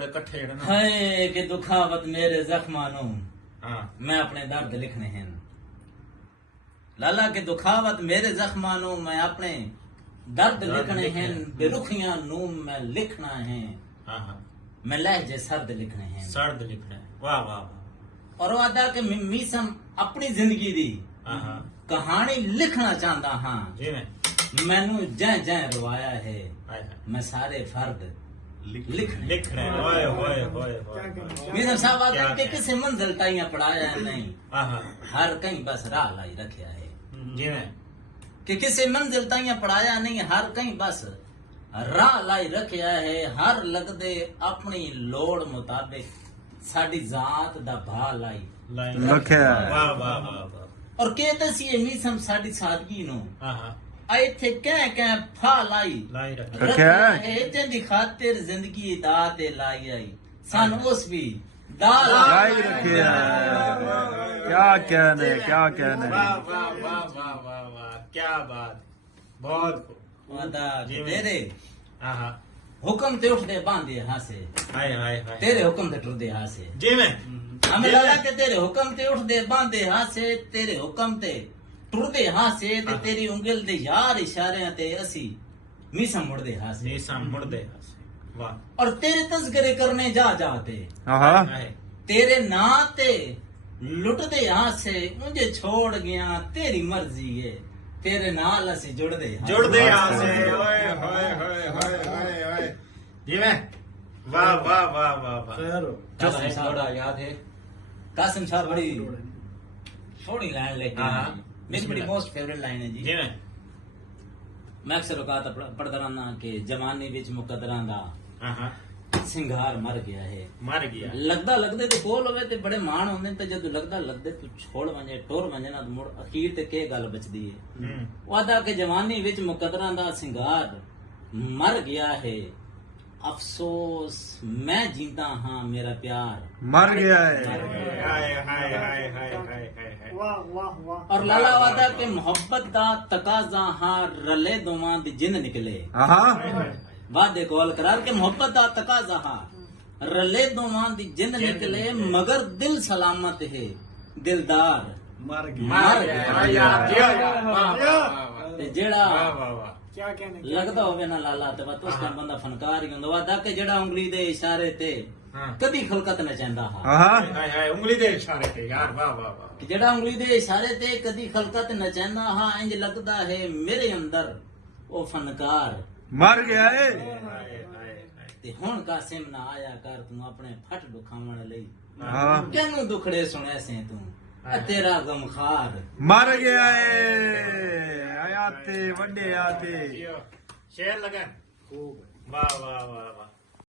जोड़े इकट्ठे जड़े ना हाय कि दुखावत मेरे जख्मां नू हां मैं अपने दर्द लिखने हैं लाला के दुखावत मेरे जख्मां नू मैं अपने दर्द लिखने हैं बेरुखियां नू मैं लिखना है हां हां मैं लहजे सर्द लिखने हैं सर्द लिखना है वाह वाह वाह और वादा के मीसम अपनी जिंदगी दी हां हां कहानी लिखना चाहता हाँ जी मैं मैनू जै जै रवाया है हाय हाय मैं सारे फर्द लिखने लिखने ओए ओए ओए ओए मीसम साहब आदम के क्या? किसी मंजिल ताइया पढ़ाया है नहीं हां हां हर कहीं बस राह लाई रखा है जी मैं कि किसी मंजिल ताइया पढ़ाया नहीं हर कहीं बस राह लाई रखा है हर लगदे अपनी लोड़ मुताबिक साडी जात दा भा लाई लाइन रखिया है। वाह वाह वाह वाह और कहते सी ये मीसम साडी सादगी नो हां हां आए थे कह कह फा लाई लाई रख रखिया है। है जिंदी खातिर जिंदगी दा ते लाई आई सन उस भी दा लाई रखे क्या कहने क्या कहने वाह वाह वाह वाह वाह वाह क्या बात बहुत खूब वादा जी मैं। तेरे हां हां हुक्म ते उठदे बांधे हासे हाय हाय हाय तेरे हुक्म ते टुरदे हासे जी मैं हमें लगा कि तेरे हुक्म ते उठदे बांधे हासे तेरे हुक्म ते टुरदे हासे ते तेरी उंगल दे यार इशारियां ते असी मीसम मुड़दे हासे जी साम मुड़ दे वाह और तेरे तस्करे करने जा जाते हाँ हाय तेरे ना ते लुटदे हासे मुझे छोड़ गया तेरी मर्जी है तेरे नाल असी जुड़दे हासे। जुड़ दे यहाँ से ओए होए होए होए होए होए जी मैं वाह वाह वाह वाह वाह कासिम साहब बड़ा याद है कासिम साहब बड़ी थोड़ी लाइन लेके हाँ, आए। मेरी बड़ी मोस्ट फेवरेट लाइन है जी जी मैं अक्सर औकात पढ़दा रहना कि जवानी विच मुकदरां दा हाँ हाँ सिंगार मर गया है मर गया लगदा लगदे ते कोल होवे ते बड़े मान होंदे ते जद लगदा लगदे तू छोड़ वंजे टोर वंजे ना मुड़ अखीर ते के गल बचदी है वादा के जवानी विच मुकदरां दा सिंगार मर गया है अफसोस मैं जीता हाँ मेरा प्यार मर गया है हाय हाय हाय हाय हाय हाय वाह वाह वाह और लाला वादा के मोहब्बत दा तकाजा हाँ रले दोवां दी जिन निकले हाँ वादे कॉल करार के मोहब्बत दा तकाजा हाँ रले दोवां दी जिन निकले मगर दिल सलामत है दिलदार मर मर वाह यार जियो यार वाह वाह वाह ते जेड़ा वाह वाह वाह क्या कहने लगदा होवे ना लाला ते बस उस टाइम बंदा फनकार ही हुंदा वादा के जेड़ा उंगली दे इशारे ते हाँ कदी खलकत न चाहंदा हा हाँ हाय हाय उंगली दे इशारे पे यार वाह वाह वाह कि जेड़ा उंगली दे इशारे ते कदी खलकत न चाहंदा हा इंज लगदा है मेरे अंदर ओ फनकार मर गया है हाय हाय हाय ते हुण कासिम ना आया कर तू अपने फट दुखावण लई हाँ केनू दुखड़े सुने से तू तेरा गमखार मर गया है आयाते वड्डे आते जियो शेर लगन खूब वाह वाह वाह वाह